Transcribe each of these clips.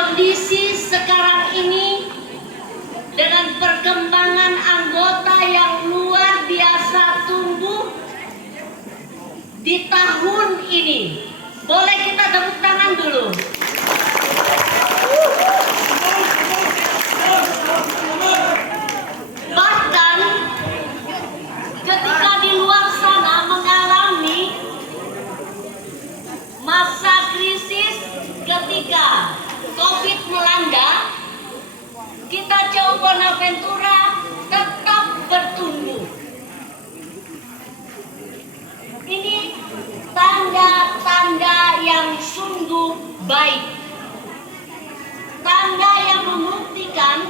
kondisi sekarang ini dengan perkembangan anggota yang luar biasa tumbuh di tahun ini. Boleh kita tepuk tangan dulu. Bahkan ketika di luar sana mengalami masa krisis ketika COVID melanda, kita CU Bonaventura tetap bertumbuh. Ini tanda-tanda yang sungguh baik. Tanda yang membuktikan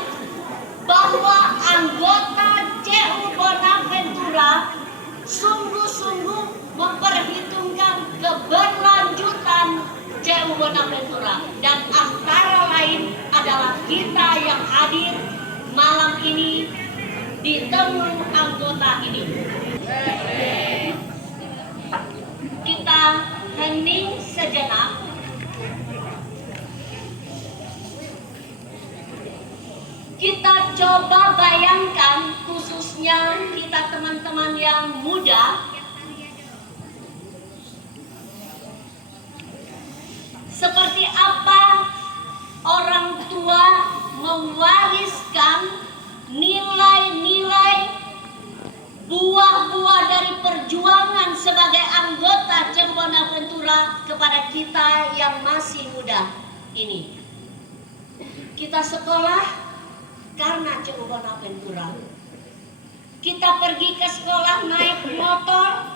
bahwa anggota CU Bonaventura sungguh-sungguh memperhitungkan keberlanjutan CU Bonaventura, dan antara lain adalah kita yang hadir malam ini di temu anggota ini. Kita hening sejenak. Kita coba bayangkan, khususnya kita teman-teman yang muda, seperti apa orang tua mewariskan nilai-nilai buah-buah dari perjuangan sebagai anggota CU Bonaventura kepada kita yang masih muda ini. Kita sekolah karena CU Bonaventura. Kita pergi ke sekolah naik motor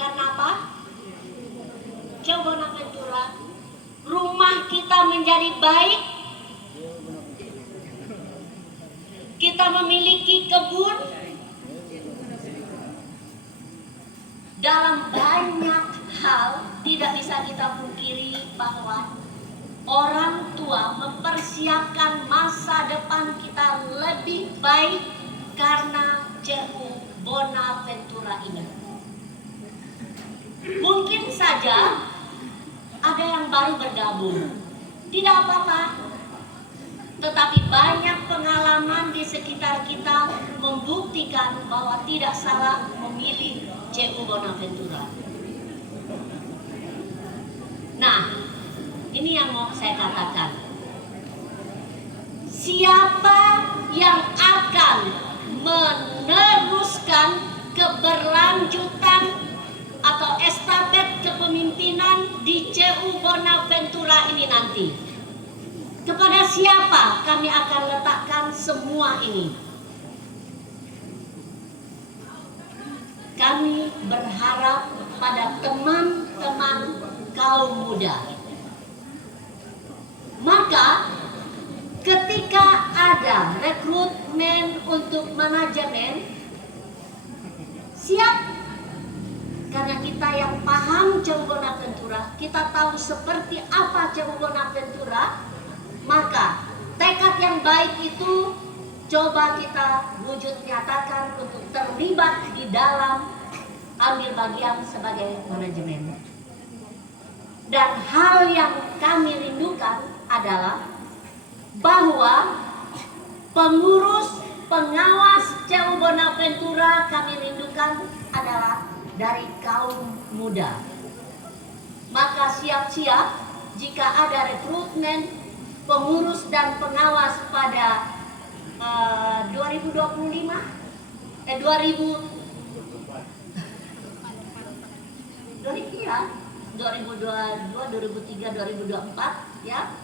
karena apa? CU Bonaventura. Rumah kita menjadi baik. Kita memiliki kebun. Dalam banyak hal tidak bisa kita pungkiri bahwa orang tua mempersiapkan masa depan kita lebih baik karena CU Bonaventura ini. Mungkin saja ada yang baru bergabung, tidak apa-apa. Tetapi banyak pengalaman di sekitar kita membuktikan bahwa tidak salah memilih CU Bonaventura. Nah, ini yang mau saya katakan. Siapa yang akan meneruskan keberlanjutan atau estafet kepemimpinan di CU Bonaventura ini nanti? Kepada siapa kami akan letakkan semua ini? Kami berharap pada teman-teman kaum muda. Maka ketika ada rekrutmen untuk manajemen, siap. Karena kita yang paham CU Bonaventura, kita tahu seperti apa CU Bonaventura, maka tekad yang baik itu coba kita wujud nyatakan untuk terlibat di dalam ambil bagian sebagai manajemen. Dan hal yang kami rindukan adalah bahwa pengurus pengawas CU Bonaventura kami rindukan adalah dari kaum muda. Maka siap-siap jika ada rekrutmen pengurus dan pengawas pada 2023, 2024 ya.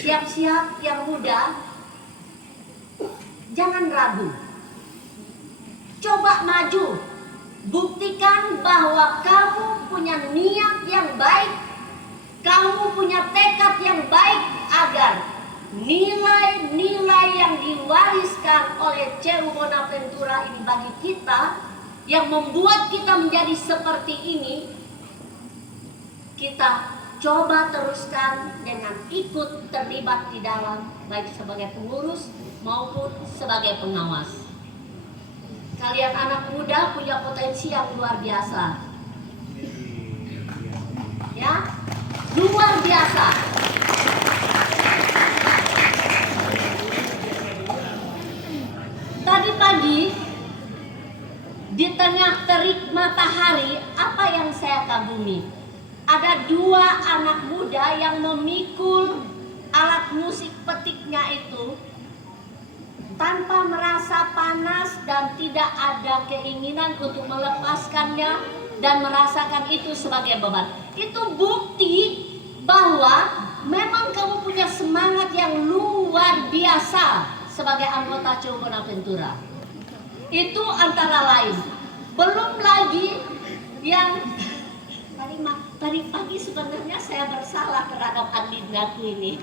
Siap-siap yang muda, jangan ragu. Coba maju. Buktikan bahwa kamu punya niat yang baik, kamu punya tekad yang baik agar nilai-nilai yang diwariskan oleh CU Bonaventura ini bagi kita, yang membuat kita menjadi seperti ini, kita coba teruskan dengan ikut terlibat di dalam, baik sebagai pengurus maupun sebagai pengawas. Kalian anak muda punya potensi yang luar biasa, ya, luar biasa. Di tengah terik matahari, apa yang saya kagumi? Ada dua anak muda yang memikul alat musik petiknya itu tanpa merasa panas dan tidak ada keinginan untuk melepaskannya dan merasakan itu sebagai beban. Itu bukti bahwa memang kamu punya semangat yang luar biasa sebagai anggota CU Bonaventura. Itu antara lain. Belum lagi yang tadi pagi sebenarnya saya bersalah terhadap Andinaku ini.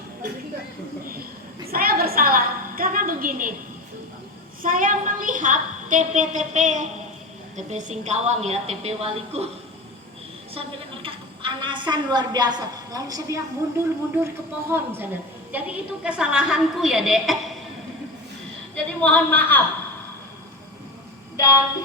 Saya bersalah karena begini. Saya melihat TP Singkawang ya, TP Waliku. Saya bilang mereka kepanasan luar biasa. Lalu saya bilang mundur ke pohon sana. Jadi itu kesalahanku ya, Dek. Jadi mohon maaf. Dan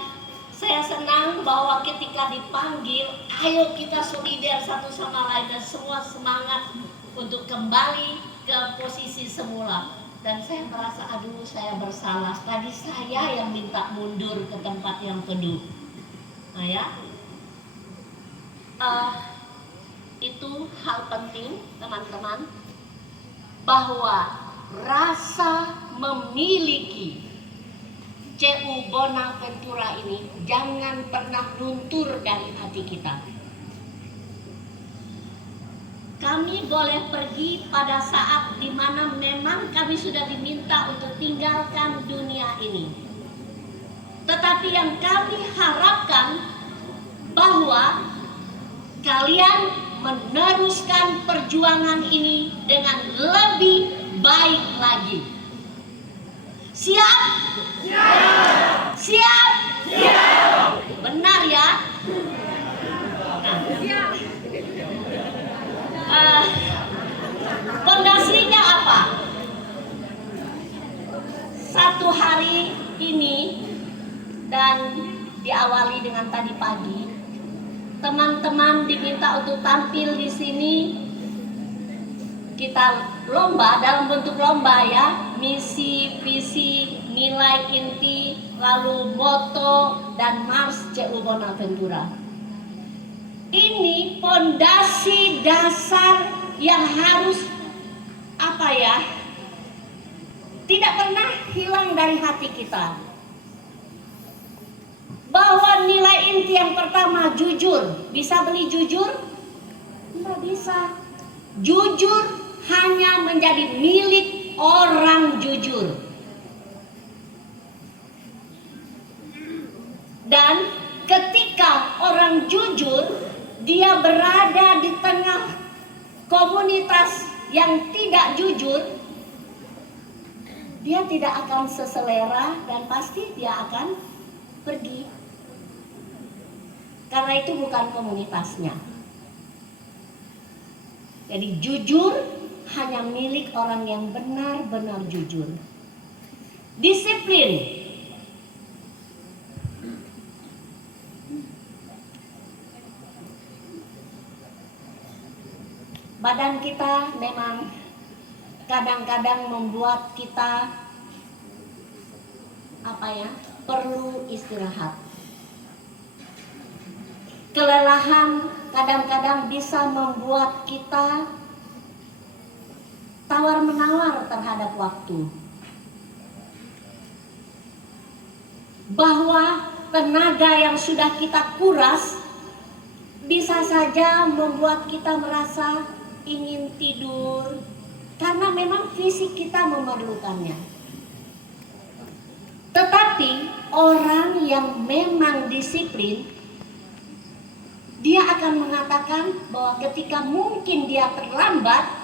saya senang bahwa ketika dipanggil, ayo kita solider satu sama lain dan semua semangat untuk kembali ke posisi semula. Dan saya merasa aduh saya bersalah. Tadi saya yang minta mundur ke tempat yang teduh. Nah ya, itu hal penting teman-teman, bahwa rasa memiliki CU Bonaventura ini jangan pernah luntur dari hati kita. Kami boleh pergi pada saat dimana memang kami sudah diminta untuk tinggalkan dunia ini. Tetapi yang kami harapkan bahwa kalian meneruskan perjuangan ini dengan lebih baik lagi. Siap? Siap. Siap? Siap. Benar ya? Nah, fondasinya apa? Satu hari ini dan diawali dengan tadi pagi, teman-teman diminta untuk tampil di sini. Kita lomba dalam bentuk lomba ya, misi, visi, nilai inti, lalu moto dan mars CU Bonaventura. Ini fondasi dasar yang harus tidak pernah hilang dari hati kita. Bahwa nilai inti yang pertama jujur. Bisa beli jujur? Tidak bisa. Jujur hanya menjadi milik orang jujur. Dan ketika orang jujur, dia berada di tengah komunitas yang tidak jujur, dia tidak akan seselera dan pasti dia akan pergi. Karena itu bukan komunitasnya. Jadi jujur hanya milik orang yang benar-benar jujur. Disiplin. Badan kita memang kadang-kadang membuat kita perlu istirahat. Kelelahan kadang-kadang bisa membuat kita tawar-menawar terhadap waktu. Bahwa tenaga yang sudah kita kuras bisa saja membuat kita merasa ingin tidur karena memang fisik kita memerlukannya. Tetapi orang yang memang disiplin, dia akan mengatakan bahwa ketika mungkin dia terlambat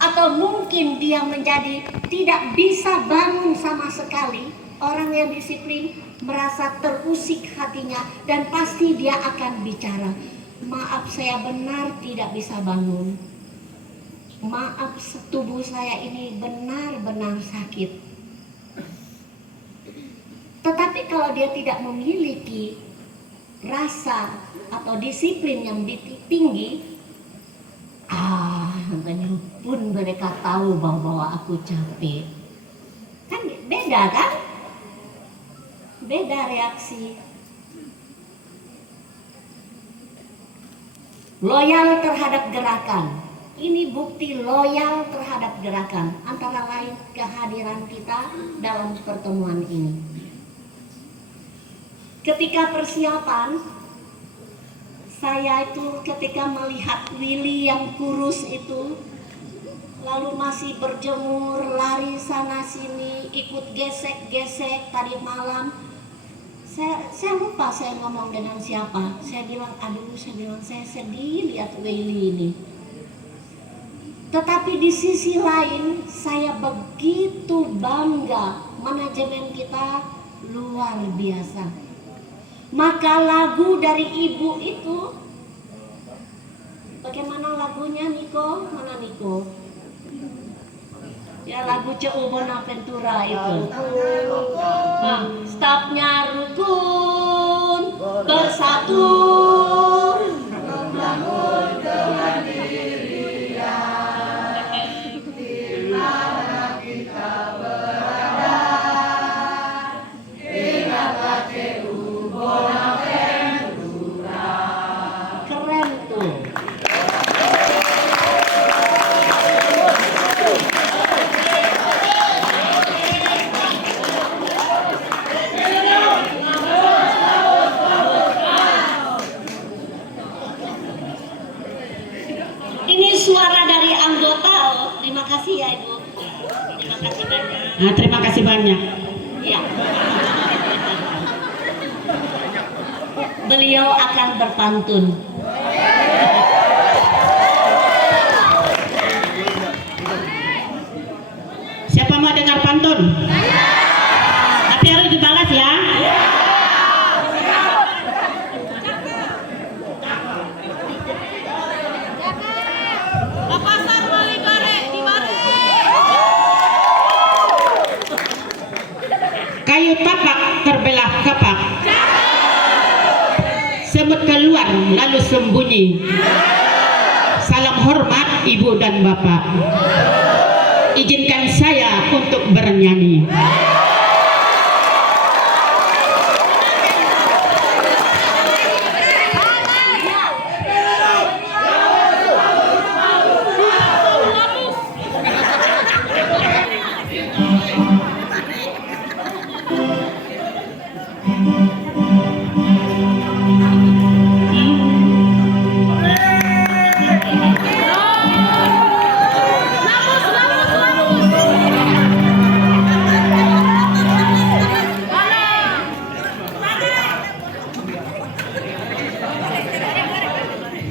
atau mungkin dia menjadi tidak bisa bangun sama sekali, orang yang disiplin merasa terusik hatinya dan pasti dia akan bicara, maaf saya benar tidak bisa bangun, maaf tubuh saya ini benar-benar sakit. Tetapi kalau dia tidak memiliki rasa atau disiplin yang tinggi, pun mereka tahu bahwa aku capek. Kan beda kan? Beda reaksi. loyal terhadap gerakan. Ini bukti loyal terhadap gerakan, antara lain kehadiran kita dalam pertemuan ini. Ketika persiapan, saya itu ketika melihat Willy yang kurus itu, lalu masih berjemur, lari sana sini, ikut gesek-gesek tadi malam. Saya lupa saya ngomong dengan siapa. Saya bilang, saya sedih lihat Willy ini. Tetapi di sisi lain, saya begitu bangga, manajemen kita luar biasa. Maka lagu dari ibu itu, bagaimana lagunya Niko? Mana Niko? Ya, lagu C.U. Bonaventura itu. Stopnya rukun, bersatu, membangun kemandirian. Suara dari anggota, terima kasih ya Ibu. Terima kasih banyak. Nah, terima kasih banyak. Ya. Beliau akan berpantun. Siapa mau dengar pantun? Tapi harus dibalas ya. Kayu tapak terbelah kapak, semut keluar lalu sembunyi. Salam hormat ibu dan bapak, izinkan saya untuk bernyanyi.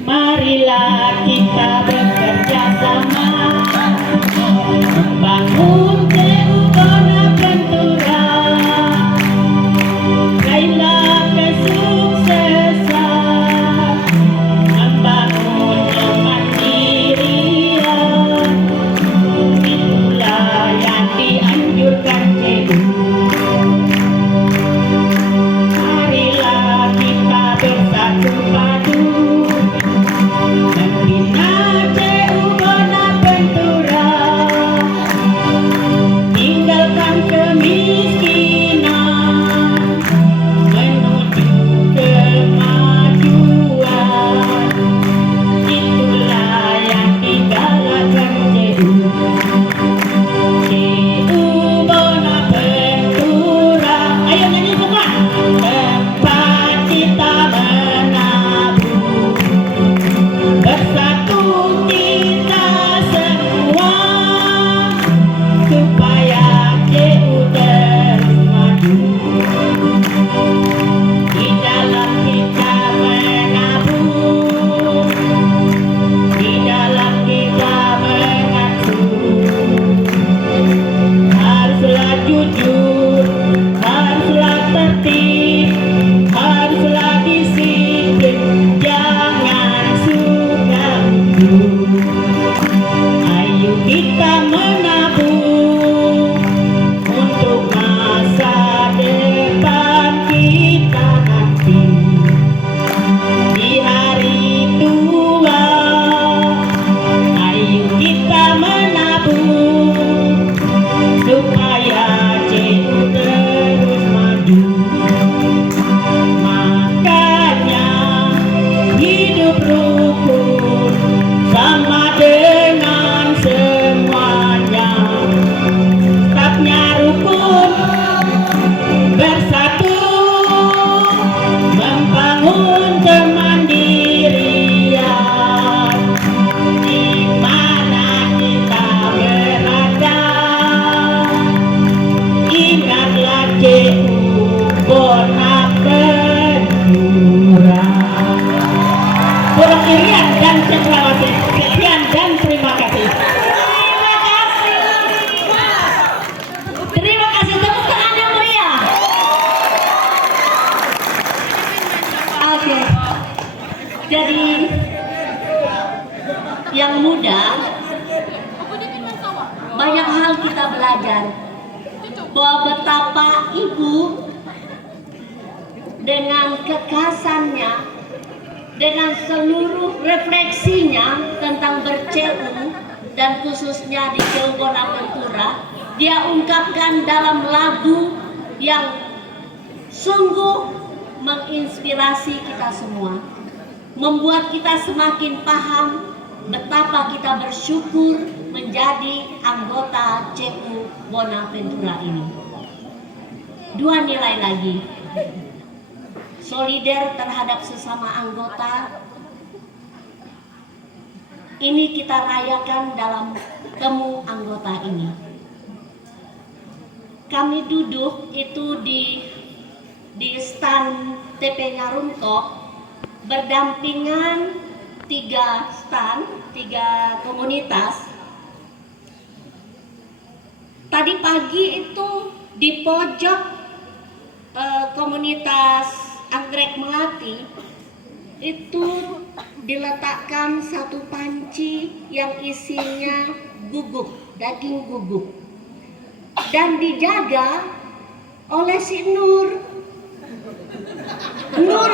Marilah kita bekerja sama, membangun C.U. Bonaventura, raihlah kesuksesan, membangun kemandirian. Itulah yang dianjurkan C.U. Marilah kita bersatu padu, membina C.U. Bonaventura, tinggalkan Jadi yang muda, banyak hal kita belajar bahwa betapa ibu dengan kekasannya, dengan seluruh refleksinya tentang ber-CU dan khususnya di CU Bonaventura, dia ungkapkan dalam lagu yang sungguh menginspirasi kita semua, membuat kita semakin paham betapa kita bersyukur menjadi anggota CU Bonaventura ini. Dua nilai lagi: solider terhadap sesama anggota. Ini kita rayakan dalam temu anggota ini. Kami duduk itu di stand TP Ngaruntok berdampingan 3 stand, 3 komunitas. Tadi pagi itu di pojok komunitas Anggrek Melati itu diletakkan satu panci yang isinya guguk, daging guguk, dan dijaga oleh si Nur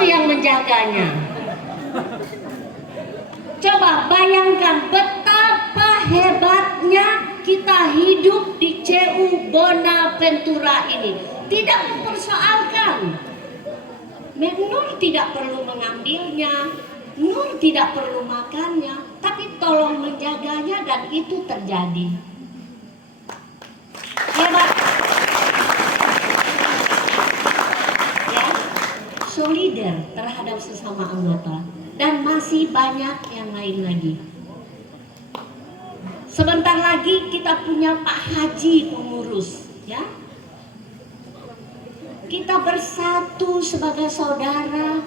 yang menjaganya. Coba bayangkan betapa hebatnya kita hidup di CU Bonaventura ini. Tidak mempersoalkan, Nur tidak perlu mengambilnya, Nur tidak perlu makannya, tapi tolong menjaganya, dan itu terjadi. Hebat. Ya, solider terhadap sesama anggota, dan masih banyak yang lain lagi. Sebentar lagi kita punya Pak Haji pengurus, ya. Kita bersatu sebagai saudara,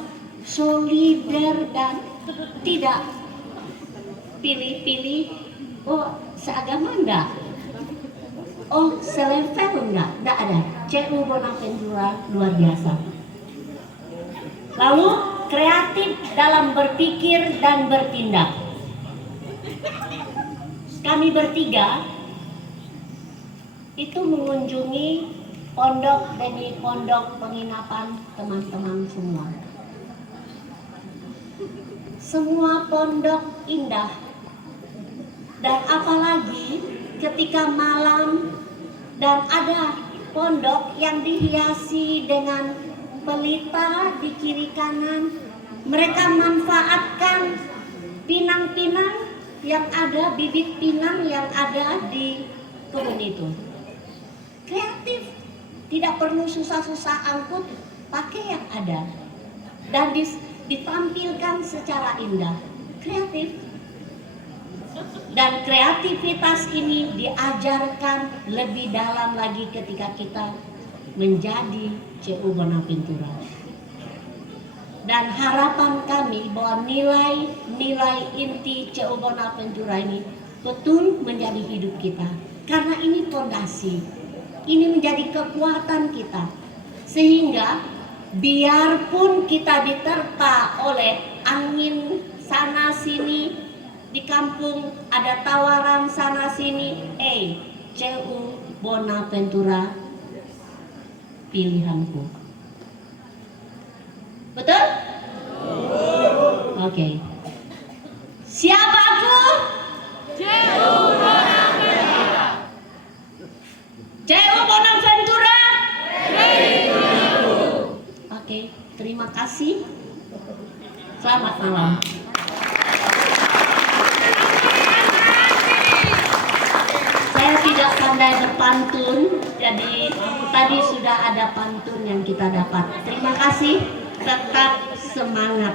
solider, dan tidak pilih-pilih. Oh, seagama enggak? Oh, selevel enggak? Enggak ada. CU Bonaventura luar biasa. Lalu kreatif dalam berpikir dan bertindak. Kami bertiga itu mengunjungi pondok demi pondok penginapan teman-teman semua. Semua pondok indah, dan apalagi ketika malam dan ada pondok yang dihiasi dengan pelita di kiri kanan, mereka manfaatkan pinang-pinang yang ada, bibit pinang yang ada di kebun itu. Kreatif. Tidak perlu susah-susah angkut, pakai yang ada, dan ditampilkan secara indah. Kreatif. Dan kreativitas ini diajarkan lebih dalam lagi ketika kita menjadi CU Bonaventura. Dan harapan kami bahwa nilai-nilai inti CU Bonaventura ini betul menjadi hidup kita, karena ini fondasi. Ini menjadi kekuatan kita, sehingga biarpun kita diterpa oleh angin sana sini, di kampung ada tawaran sana sini, CU Bonaventura pilihanku. Betul? Oke. Siapa aku? CU Bonaventura. CU Bonaventura. Oke, terima kasih. Selamat malam. Saya tidak pandai berpantun, jadi tadi sudah ada pantun yang kita dapat. Terima kasih, tetap semangat.